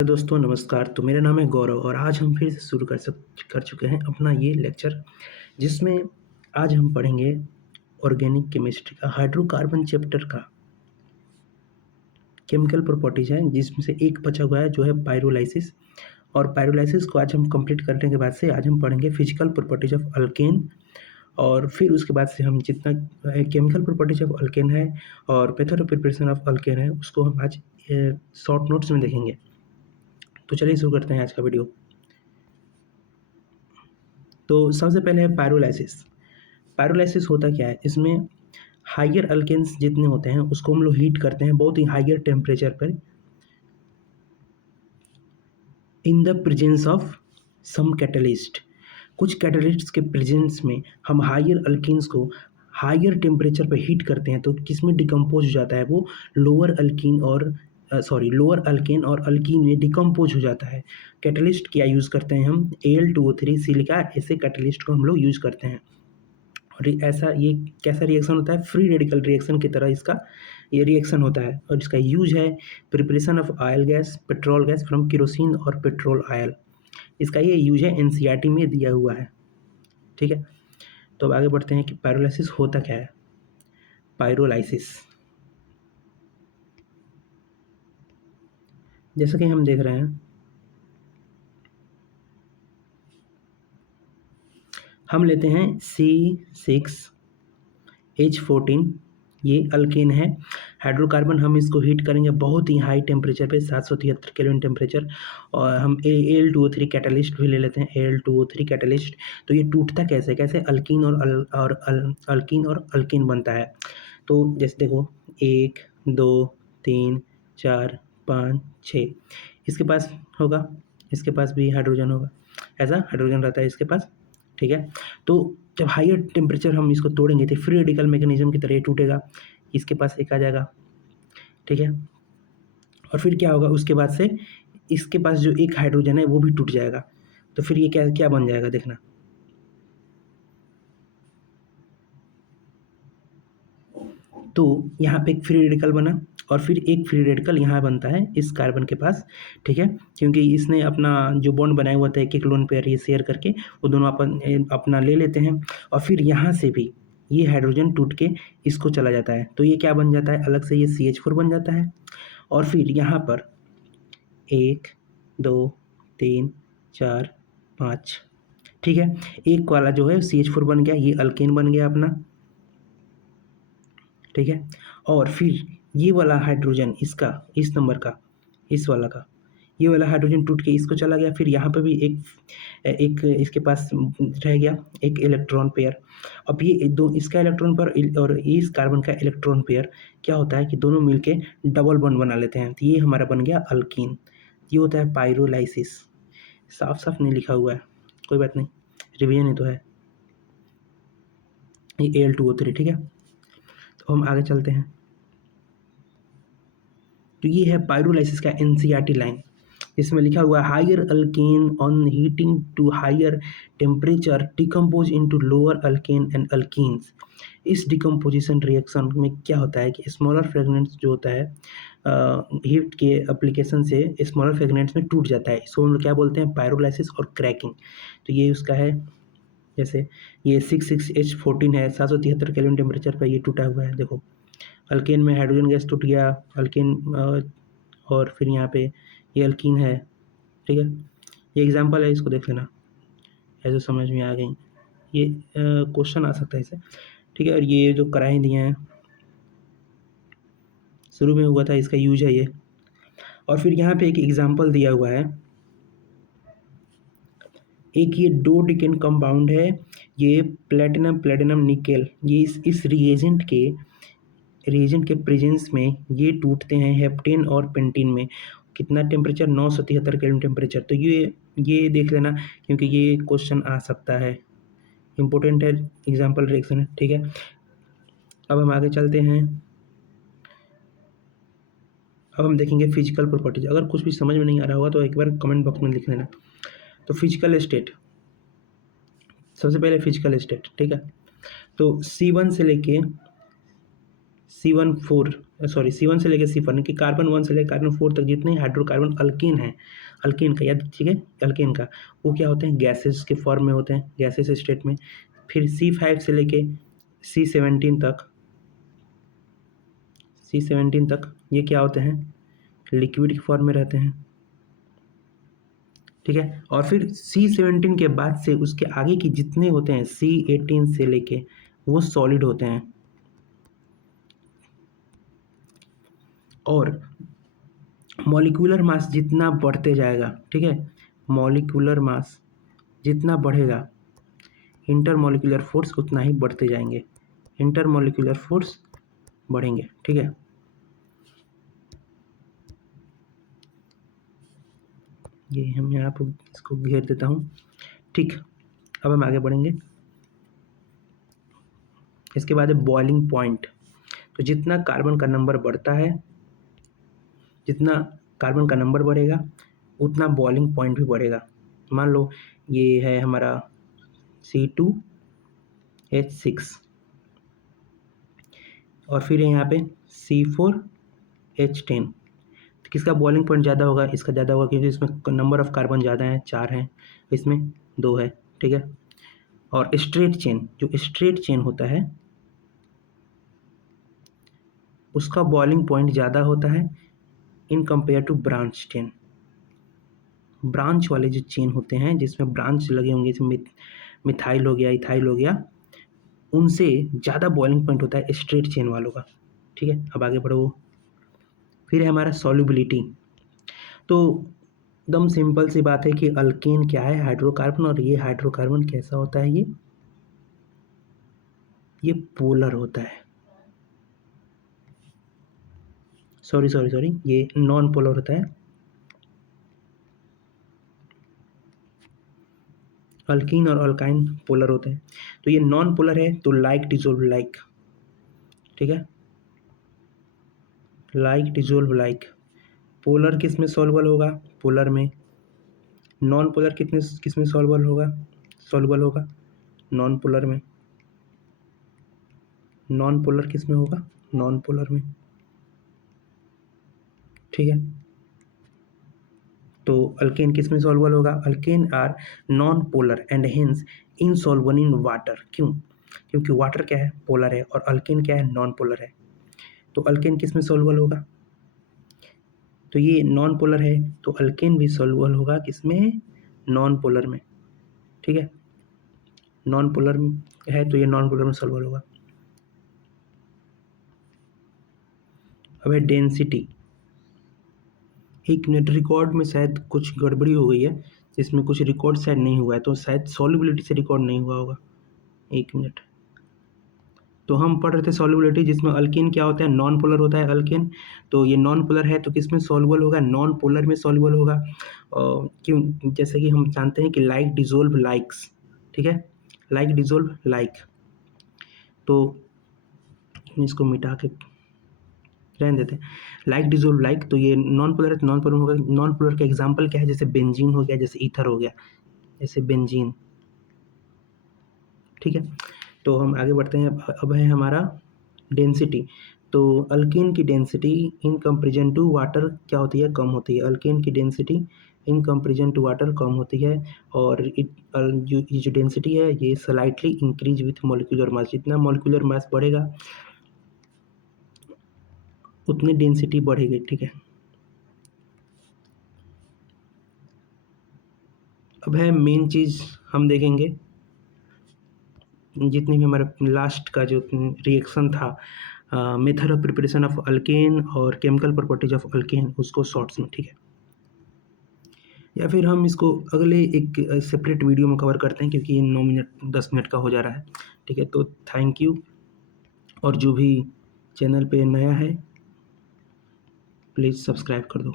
दोस्तों नमस्कार। तो मेरा नाम है गौरव और आज हम फिर से शुरू कर चुके हैं अपना ये लेक्चर, जिसमें आज हम पढ़ेंगे ऑर्गेनिक केमिस्ट्री का हाइड्रोकार्बन चैप्टर का केमिकल प्रॉपर्टीज है, जिसमें से एक बचा हुआ है जो है पायरोलाइसिस। और पायरोलाइसिस को आज हम कंप्लीट करने के बाद से आज हम पढ़ेंगे फिजिकल प्रॉपर्टीज ऑफ अल्केन। और फिर उसके बाद से हम जितना केमिकल प्रॉपर्टीज ऑफ अल्केन है और method of preparation of alkane है उसको हम आज शॉर्ट नोट्स में देखेंगे। तो चलिए शुरू करते हैं आज का वीडियो। तो सबसे पहले है पायरोलाइसिस। पायरोलाइसिस होता क्या है, इसमें हाइयर अल्केन्स जितने होते हैं उसको हम लोग हीट करते हैं बहुत ही हाइयर टेम्परेचर पर in the presence of some catalyst. कुछ कैटलिस्ट के प्रेजेंस में हम हाइयर अल्कीन्स को हाइयर टेम्परेचर पर हीट करते हैं, तो किसमें डिकम्पोज हो जाता है, वो लोअर अल्कीन और लोअर अल्केन और अल्कीन में डिकम्पोज हो जाता है। कैटलिस्ट क्या यूज़ करते हैं हम, Al2O3 सिलिका, ऐसे कैटलिस्ट को हम लोग यूज़ करते हैं। और ऐसा ये कैसा रिएक्शन होता है, फ्री रेडिकल रिएक्शन की तरह इसका ये रिएक्शन होता है। और इसका यूज है preparation of oil gas, petrol gas from kerosene और पेट्रोल ऑयल। इसका ये यूज है एनसीईआरटी में दिया हुआ है। ठीक है, तो अब आगे बढ़ते हैं कि पायरोलाइसिस होता क्या है। पायरोलाइसिस जैसा कि हम देख रहे हैं, हम लेते हैं C6H14, ये अल्केन है। हाइड्रोकार्बन हम इसको हीट करेंगे बहुत ही हाई टेम्परेचर पे 773 केल्विन टेम्परेचर। और हम Al2O3 कैटलिस्ट भी ले लेते हैं, Al2O3 कैटलिस्ट। तो ये टूटता कैसे कैसे अल्कीन अल्कीन और अल्कीन बनता है। तो जैसे देखो 1 2 3 4 5 6 इसके पास होगा, इसके पास भी हाइड्रोजन होगा, ऐसा हाइड्रोजन रहता है इसके पास। ठीक है, तो जब हायर टेम्परेचर हम इसको तोड़ेंगे तो फ्री रेडिकल मैकेनिज्म की तरह ये टूटेगा, इसके पास एक आ जाएगा। ठीक है, और फिर क्या होगा, उसके बाद से इसके पास जो एक हाइड्रोजन है वो भी टूट जाएगा। तो फिर ये क्या क्या बन जाएगा देखना, तो यहाँ पे एक फ्री रेडिकल बना और फिर एक फ्री रेडिकल यहाँ बनता है इस कार्बन के पास। ठीक है, क्योंकि इसने अपना जो बॉन्ड बनाया हुआ था एक एक लोन पेयर ये शेयर करके वो दोनों अपना ले लेते हैं। और फिर यहाँ से भी ये हाइड्रोजन टूट के इसको चला जाता है, तो ये क्या बन जाता है, अलग से ये CH4 बन जाता है। और फिर यहाँ पर 1 2 3 4 5, ठीक है, एक वाला जो है CH4 बन गया, ये अल्केन बन गया अपना। ठीक है, और फिर ये वाला हाइड्रोजन इसका इस नंबर का इस वाला का ये वाला हाइड्रोजन टूट के इसको चला गया। फिर यहाँ पे भी एक इसके पास रह गया एक इलेक्ट्रॉन पेयर। अब ये दो इसका इलेक्ट्रॉन पर और इस कार्बन का इलेक्ट्रॉन पेयर क्या होता है कि दोनों मिलके डबल बॉन्ड बना लेते हैं, तो ये हमारा बन गया अल्कीन। ये होता है पायरोलाइसिस। साफ साफ नहीं लिखा हुआ है, कोई बात नहीं, रिवीजन ही तो है। ये Al2O3। ठीक है, तो हम आगे चलते हैं। तो ये है पायरोलाइसिस का एनसीईआरटी लाइन, इसमें लिखा हुआ है higher alkane on heating to higher temperature decompose into lower alkane and alkenes. इस डिकम्पोजिशन रिएक्शन में क्या होता है कि स्मॉलर फ्रेगमेंट्स जो होता है हीट के एप्लीकेशन से स्मॉलर फ्रेगमेंट्स में टूट जाता है, इसको हम लोग क्या बोलते हैं, पायरोलाइसिस और क्रैकिंग। तो ये उसका है, जैसे ये 6H14 है, 773 केल्विन टेम्परेचर पर ये टूटा हुआ है। देखो अल्केन में हाइड्रोजन गैस टूट गया, अल्केन और फिर यहाँ पे ये अल्कीन है। ठीक है, ये एग्जांपल है, इसको देख लेना, ऐसे समझ में आ गई। ये क्वेश्चन आ सकता है इसे। ठीक है, और ये जो कराएँ दिए हैं शुरू में हुआ था, इसका यूज है ये। और फिर यहाँ पे एक एग्जांपल दिया हुआ है, एक ये डोडिकेन कंपाउंड है, ये प्लेटिनम निकेल, ये इस रिएजेंट के प्रेजेंस में ये टूटते हैं हेप्टेन और पेंटीन में। कितना टेम्परेचर, 973 केल्विन टेम्परेचर। तो ये देख लेना, क्योंकि ये क्वेश्चन आ सकता है, इम्पोर्टेंट है, एग्जांपल रिएक्शन है। ठीक है, अब हम आगे चलते हैं। अब हम देखेंगे फिजिकल प्रॉपर्टीज। अगर कुछ भी समझ में नहीं आ रहा होगा तो एक बार कमेंट बॉक्स में लिख लेना। तो फिजिकल स्टेट, सबसे पहले फिजिकल स्टेट। ठीक है, तो C1 से लेके C14 सॉरी C1 से लेकर C4 कि कार्बन 1 से लेकर कार्बन 4 तक जितने हाइड्रोकार्बन अल्केन हैं, अल्केन का याद, ठीक है, अल्केन का वो क्या होते हैं, गैसेस के फॉर्म में होते हैं, गैसेस स्टेट में। फिर C5 से लेके C17 तक ये क्या होते हैं, लिक्विड के फॉर्म में रहते हैं, ठीक है। और फिर C17 के बाद से उसके आगे की जितने होते हैं C18 से लेके वो सॉलिड होते हैं। और मॉलिक्यूलर मास जितना बढ़ते जाएगा, ठीक है, मॉलिक्यूलर मास जितना बढ़ेगा इंटरमॉलिक्यूलर फोर्स उतना ही बढ़ते जाएंगे, इंटरमॉलिक्यूलर फोर्स बढ़ेंगे, ठीक है। ये हम यहाँ पर इसको घेर देता हूँ, ठीक। अब हम आगे बढ़ेंगे। इसके बाद है बॉइलिंग पॉइंट। तो जितना कार्बन का नंबर बढ़ता है, जितना कार्बन का नंबर बढ़ेगा उतना बॉइलिंग पॉइंट भी बढ़ेगा। मान लो ये है हमारा C2H6 और फिर यहाँ पे C4H10। तो किसका बॉइलिंग पॉइंट ज़्यादा होगा, इसका ज़्यादा होगा, क्योंकि इसमें नंबर ऑफ कार्बन ज़्यादा है, 4 हैं, इसमें 2 है, ठीक है। और स्ट्रेट चेन, जो स्ट्रेट चेन होता है उसका बॉइलिंग पॉइंट ज़्यादा होता है in compare to branch chain. Branch वाले जो चेन होते हैं जिसमें ब्रांच लगे होंगे, जैसे मिथाइल हो गया, इथाइल हो गया, उनसे ज़्यादा बॉइलिंग पॉइंट होता है स्ट्रेट चेन वालों का, ठीक है। अब आगे बढ़ो। फिर है हमारा सॉल्युबिलिटी। तो एकदम सिंपल सी बात है कि अल्केन क्या है, हाइड्रोकार्बन, और ये हाइड्रोकार्बन कैसा होता है, ये पोलर होता है, सॉरी ये नॉन पोलर होता है। अल्कीन और अल्काइन पोलर होते हैं। तो ये नॉन पोलर है, तो लाइक डिजोल्व लाइक, ठीक है, लाइक डिजोल्व लाइक। पोलर किस में सॉल्युबल होगा, पोलर में। नॉन पोलर किस में सॉल्युबल होगा नॉन पोलर में। नॉन पोलर किस में होगा, नॉन पोलर में, ठीक है। तो अल्केन किस में सॉल्युबल होगा, alkane are non polar and hence insoluble in water. क्यों, क्योंकि वाटर क्या है, पोलर है, और अल्केन क्या है, नॉन पोलर है। तो अल्केन किस में सॉल्युबल होगा, तो ये नॉन पोलर है, तो अल्केन भी सॉल्युबल होगा किसमें, नॉन पोलर में, ठीक है। नॉन पोलर है तो ये नॉन पोलर में सॉल्युबल होगा। अब है डेंसिटी। एक मिनट, रिकॉर्ड में शायद कुछ गड़बड़ी हो गई है, इसमें कुछ रिकॉर्ड शायद नहीं हुआ है, तो शायद सॉल्युबिलिटी से रिकॉर्ड नहीं हुआ होगा, एक मिनट। तो हम पढ़ रहे थे सॉल्युबिलिटी, जिसमें अल्केन क्या होता है, नॉन पोलर होता है अल्केन। तो ये नॉन पोलर है तो किस में सॉल्युबल होगा, नॉन पोलर में सॉल्युबल होगा। क्यों, जैसे कि हम जानते हैं कि लाइक डिजोल्व लाइक्स, ठीक है, लाइक डिजोल्व लाइक। तो इसको मिटा के रहने देते हैं, लाइक डिजोल्व लाइक। तो ये नॉन पोलर है तो नॉन पोलर होगा। नॉन पोलर का एग्जांपल क्या है, जैसे बेंजीन हो गया, जैसे ईथर हो गया, जैसे बेंजीन, ठीक है। तो हम आगे बढ़ते हैं। अब है हमारा डेंसिटी। तो अल्केन की density in comparison to water क्या होती है, कम होती है। अल्केन की density in comparison to water कम होती है, और जो डेंसिटी है ये slightly increase with molecular mass. जितना मॉलिक्यूलर मास बढ़ेगा उतनी डेंसिटी बढ़ेगी, ठीक है। अब है मेन चीज़ हम देखेंगे, जितने भी हमारा लास्ट का जो रिएक्शन था, method of preparation of alkane और केमिकल प्रॉपर्टीज ऑफ अल्केन, उसको शॉर्ट्स में, ठीक है। या फिर हम इसको अगले एक सेपरेट वीडियो में कवर करते हैं, क्योंकि ये 9 मिनट 10 मिनट का हो जा रहा है, ठीक है। तो थैंक यू, और जो भी चैनल पे नया है प्लीज़ सब्सक्राइब कर दो।